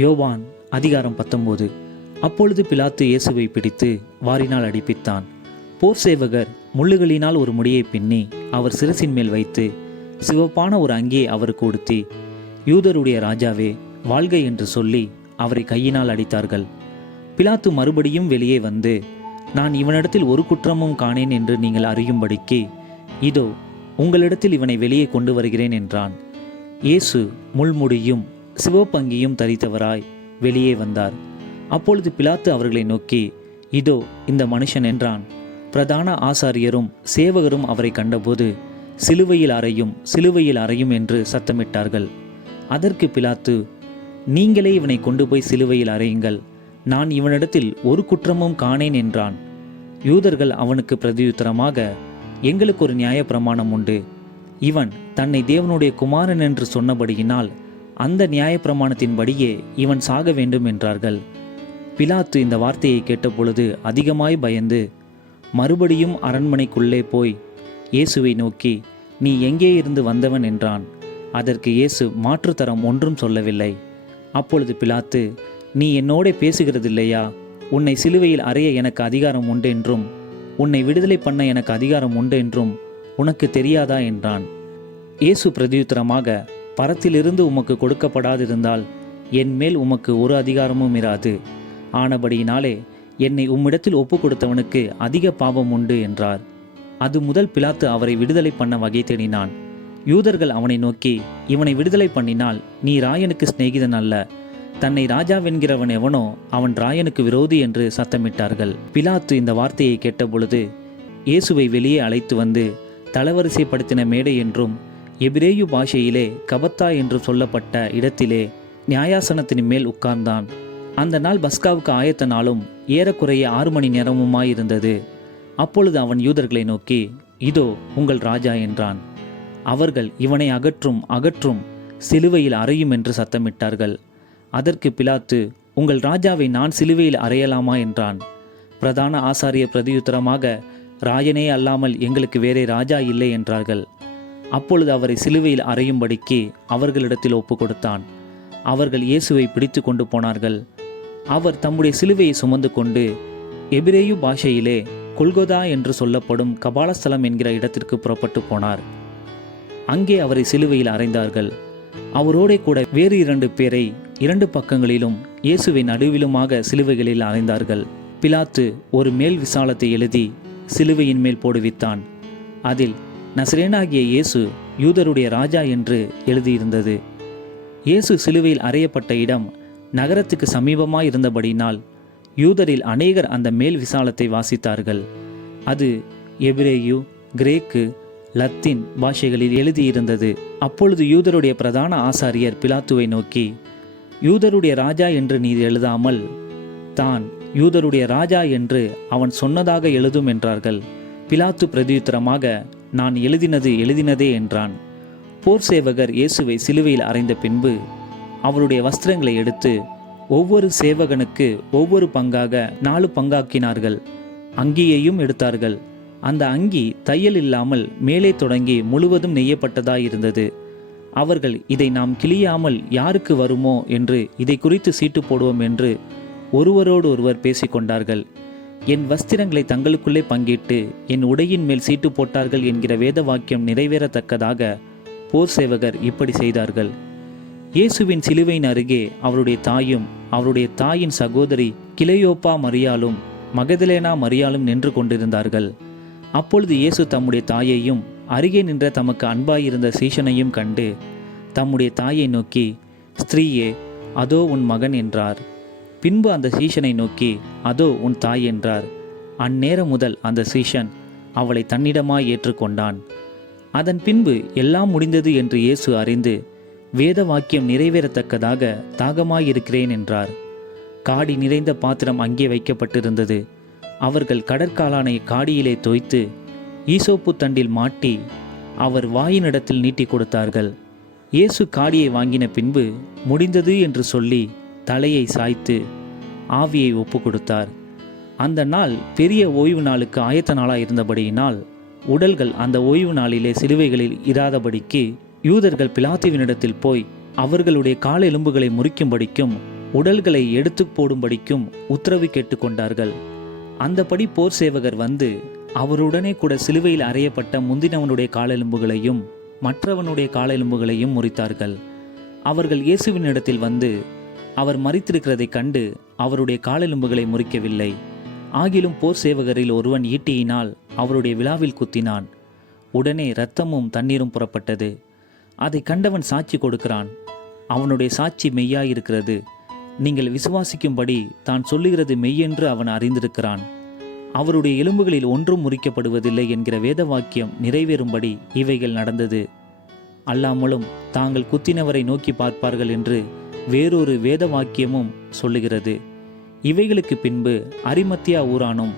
யோவான் அதிகாரம் 19. அப்பொழுது பிலாத்து இயேசுவை பிடித்து வாரினால் அடிப்பித்தான். போர் சேவகர் முள்ளுகளினால் ஒரு முடியை பின்னி அவர் சிரசின் மேல் வைத்து சிவப்பான ஒரு அங்கியை அவருக்கு உடுத்தி, யூதருடைய ராஜாவே வாழ்க என்று சொல்லி அவரை கையினால் அடித்தார்கள். பிலாத்து மறுபடியும் வெளியே வந்து, நான் இவனிடத்தில் ஒரு குற்றமும் காணேன் என்று நீங்கள் அறியும்படிக்கு இதோ உங்களிடத்தில் இவனை வெளியே கொண்டு வருகிறேன் என்றான். இயேசு முள்முடியும் சிவப்பங்கியும் தரித்தவராய் வெளியே வந்தார். அப்பொழுது பிலாத்து அவர்களை நோக்கி, இதோ இந்த மனுஷன் என்றான். பிரதான ஆசாரியரும் சேவகரும் அவரை கண்டபோது, சிலுவையில் அறையும் சிலுவையில் அறையும் என்று சத்தமிட்டார்கள். அதற்கு பிலாத்து, நீங்களே இவனை கொண்டு போய் சிலுவையில் அறையுங்கள், நான் இவனிடத்தில் ஒரு குற்றமும் காணேன் என்றான். யூதர்கள் அவனுக்கு பிரதியுத்தரமாக, எங்களுக்கு ஒரு நியாய பிரமாணம் உண்டு. இவன் தன்னை தேவனுடைய குமாரன் என்று சொன்னபடியினால் அந்த நியாய பிரமாணத்தின்படியே இவன் சாக வேண்டும் என்றார்கள். பிலாத்து இந்த வார்த்தையை கேட்டபொழுது அதிகமாய் பயந்து மறுபடியும் அரண்மனைக்குள்ளே போய் இயேசுவை நோக்கி, நீ எங்கே இருந்து வந்தவன் என்றான். அதற்கு இயேசு மாற்றுத்தரம் ஒன்றும் சொல்லவில்லை. அப்பொழுது பிலாத்து, நீ என்னோட பேசுகிறதில்லையா? உன்னை சிலுவையில் அறைய எனக்கு அதிகாரம் உண்டு என்றும் உன்னை விடுதலை பண்ண எனக்கு அதிகாரம் உண்டு என்றும் உனக்கு தெரியாதா என்றான். இயேசு பிரதியுத்தரமாக, பரத்திலிருந்து உமக்கு கொடுக்கப்படாதிருந்தால் என் மேல் உமக்கு ஒரு அதிகாரமும் இராது. ஆனபடியினாலே என்னை உம்மிடத்தில் ஒப்பு கொடுத்தவனுக்கு அதிக பாவம் உண்டு என்றார். அது முதல் பிலாத்து அவரை விடுதலை பண்ண வகை தேடினான். யூதர்கள் அவனை நோக்கி, இவனை விடுதலை பண்ணினால் நீ ராயனுக்கு சிநேகிதன் அல்ல, தன்னை ராஜாவென்கிறவன் எவனோ அவன் ராயனுக்கு விரோதி என்று சத்தமிட்டார்கள். பிலாத்து இந்த வார்த்தையை கேட்டபொழுது இயேசுவை வெளியே அழைத்து வந்து தளவரிசைப்படுத்தின மேடை என்றும் எபிரேயு பாஷையிலே கபத்தா என்று சொல்லப்பட்ட இடத்திலே நியாயாசனத்தின் மேல் உட்கார்ந்தான். அந்த நாள் பஸ்காவுக்கு ஆயத்த நாளும் ஏறக்குறைய 6 மணி நேரமுமாயிருந்தது. அப்பொழுது அவன் யூதர்களை நோக்கி, இதோ உங்கள் ராஜா என்றான். அவர்கள், இவனை அகற்றும் அகற்றும், சிலுவையில் அறையும் என்று சத்தமிட்டார்கள். அதற்கு பிலாத்து, உங்கள் ராஜாவை நான் சிலுவையில் அறையலாமா என்றான். பிரதான ஆசாரிய பிரதியுத்தரமாக, ராயனே அல்லாமல் எங்களுக்கு வேறே ராஜா இல்லை என்றார்கள். அப்பொழுது அவரை சிலுவையில் அறையும்படிக்கு அவர்களிடத்தில் ஒப்பு கொடுத்தான். அவர்கள் இயேசுவை பிடித்து கொண்டு போனார்கள். அவர் தம்முடைய சிலுவையை சுமந்து கொண்டு எபிரேயு பாஷையிலே கொல்கொதா என்று சொல்லப்படும் கபாலஸ்தலம் என்கிற இடத்திற்கு புறப்பட்டு போனார். அங்கே அவரை சிலுவையில் அறைந்தார்கள். அவரோடே கூட வேறு 2 பேரை 2 பக்கங்களிலும் இயேசுவை நடுவிலுமாக சிலுவைகளில் அறைந்தார்கள். பிலாத்து ஒரு மேல் விசாலத்தை எழுதி சிலுவையின் மேல் போடுவித்தான். அதில் நசரேனாகிய இயேசு யூதருடைய ராஜா என்று எழுதியிருந்தது. இயேசு சிலுவையில் அறையப்பட்ட இடம் நகரத்துக்கு சமீபமாய் இருந்தபடினால் யூதரில் அநேகர் அந்த மேல் விசாலத்தை வாசித்தார்கள். அது எபிரேயு, கிரேக்கு, லத்தீன் பாஷைகளில் எழுதியிருந்தது. அப்பொழுது யூதருடைய பிரதான ஆசாரியர் பிலாத்துவை நோக்கி, யூதருடைய ராஜா என்று நீ எழுதாமல் தான் யூதருடைய ராஜா என்று அவன் சொன்னதாக எழுதும் என்றார்கள். பிலாத்து பிரதியுத்தரமாக, நான் எழுதினதே என்றான். போர் சேவகர் இயேசுவை சிலுவையில் அறைந்த பின்பு அவருடைய வஸ்திரங்களை எடுத்து ஒவ்வொரு சேவகனுக்கு ஒவ்வொரு பங்காக 4 பங்காக்கினார்கள். அங்கியையும் எடுத்தார்கள். அந்த அங்கி தையல் இல்லாமல் மேலே தொடங்கி முழுவதும் நெய்யப்பட்டதாயிருந்தது. அவர்கள், இதை நாம் கிழியாமல் யாருக்கு வருமோ என்று இதை குறித்து சீட்டு போடுவோம் என்று ஒருவரோடு ஒருவர் பேசிக்கொண்டார்கள். என் வஸ்திரங்களை தங்களுக்குள்ளே பங்கிட்டு என் உடையின் மேல் சீட்டு போட்டார்கள் என்கிற வேத வாக்கியம் நிறைவேறத்தக்கதாக போர் சேவகர் இப்படி செய்தார்கள். இயேசுவின் சிலுவையின் அருகே அவருடைய தாயும் அவருடைய தாயின் சகோதரி கிளையோப்பா மரியாளும் மகதலேனா மரியாளும் நின்று கொண்டிருந்தார்கள். அப்பொழுது இயேசு தம்முடைய தாயையும் அருகே நின்ற தமக்கு அன்பாயிருந்த சீஷனையும் கண்டு தம்முடைய தாயை நோக்கி, ஸ்திரீயே, அதோ உன் மகன் என்றார். பின்பு அந்த சீஷனை நோக்கி, அதோ உன் தாய் என்றார். அந்நேரம் முதல் அந்த சீஷன் அவளை தன்னிடமாய் ஏற்றுக்கொண்டான். அதன் பின்பு எல்லாம் முடிந்தது என்று இயேசு அறிந்து வேத வாக்கியம் நிறைவேறத்தக்கதாக தாகமாயிருக்கிறேன் என்றார். காடி நிறைந்த பாத்திரம் அங்கே வைக்கப்பட்டிருந்தது. அவர்கள் கடற்காளானை காடியிலே தோய்த்து ஈசோப்பு தண்டில் மாட்டி அவர் வாயினிடத்தில் நீட்டி கொடுத்தார்கள். இயேசு காடியை வாங்கின பின்பு முடிந்தது என்று சொல்லி தலையை சாய்த்து ஆவியை ஒப்பு கொடுத்தார். அந்த நாள் பெரிய ஓய்வு நாளுக்கு ஆயத்த நாளாக இருந்தபடியினால் உடல்கள் அந்த ஓய்வு நாளிலே சிலுவைகளில் இராதபடிக்கு யூதர்கள் பிலாத்துவினிடத்தில் போய் அவர்களுடைய கால் எலும்புகளை முறிக்கும்படிக்கும் உடல்களை எடுத்து போடும்படிக்கும் உத்தரவு கேட்டுக்கொண்டார்கள். அந்தபடி போர் சேவகர் வந்து அவருடனே கூட சிலுவையில் அறையப்பட்ட முந்தினவனுடைய காலெலும்புகளையும் மற்றவனுடைய காலெலும்புகளையும் முறித்தார்கள். அவர்கள் இயேசுவின் இடத்தில் வந்து அவர் மரித்திருக்கிறதைக் கண்டு அவருடைய காலெலும்புகளை முறிக்கவில்லை. ஆகிலும் போர் சேவகரில் ஒருவன் ஈட்டியினால் அவருடைய விலாவில் குத்தினான். உடனே இரத்தமும் தண்ணீரும் புறப்பட்டது. அதை கண்டவன் சாட்சி கொடுக்கிறான். அவனுடைய சாட்சி மெய்யாயிருக்கிறது. நீங்கள் விசுவாசிக்கும்படி தான் சொல்லுகிறது மெய்யென்று அவன் அறிந்திருக்கிறான். அவருடைய எலும்புகளில் ஒன்றும் முறிக்கப்படுவதில்லை என்கிற வேத வாக்கியம் நிறைவேறும்படி இவைகள் நடந்தது. அல்லாமலும் தாங்கள் குத்தினவரை நோக்கி பார்ப்பார்கள் என்று வேறொரு வேத வாக்கியமும் சொல்லுகிறது. இவைகளுக்கு பின்பு அரிமத்தியா ஊரானும்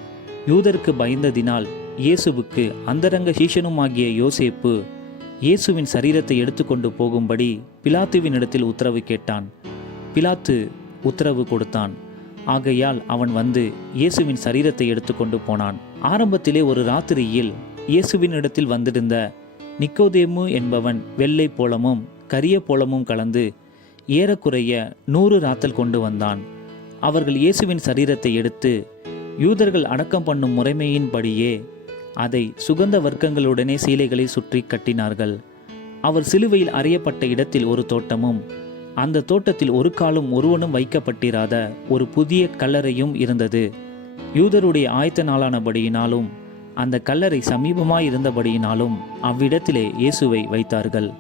யூதருக்கு பயந்ததினால் இயேசுவுக்கு அந்தரங்க சீஷனுமாகிய யோசேப்பு இயேசுவின் சரீரத்தை எடுத்துக்கொண்டு போகும்படி பிலாத்துவின் இடத்தில் உத்தரவு கேட்டான். பிலாத்து உத்தரவு கொடுத்தான். ஆகையால் அவன் வந்து இயேசுவின் சரீரத்தை எடுத்துக்கொண்டு போனான். ஆரம்பத்திலே ஒரு ராத்திரியில் இயேசுவின் இடத்தில் வந்திருந்த நிக்கோதேமு என்பவன் வெள்ளை போலமும் கரிய போலமும் கலந்து ஏறக்குறைய 100 ராத்தல் கொண்டு வந்தான். அவர்கள் இயேசுவின் சரீரத்தை எடுத்து யூதர்கள் அடக்கம் பண்ணும் முறைமையின்படியே அதை சுகந்த வர்க்கங்களுடனே சீலைகளை சுற்றி கட்டினார்கள். அவர் சிலுவையில் அறையப்பட்ட இடத்தில் ஒரு தோட்டமும் அந்த தோட்டத்தில் ஒரு காலும் ஒருவனும் வைக்கப்பட்டிராத ஒரு புதிய கல்லறையும் இருந்தது. யூதருடைய ஆயத்த நாளானபடியினாலும் அந்த கல்லறை சமீபமாய் இருந்தபடியினாலும் அவ்விடத்திலே இயேசுவை வைத்தார்கள்.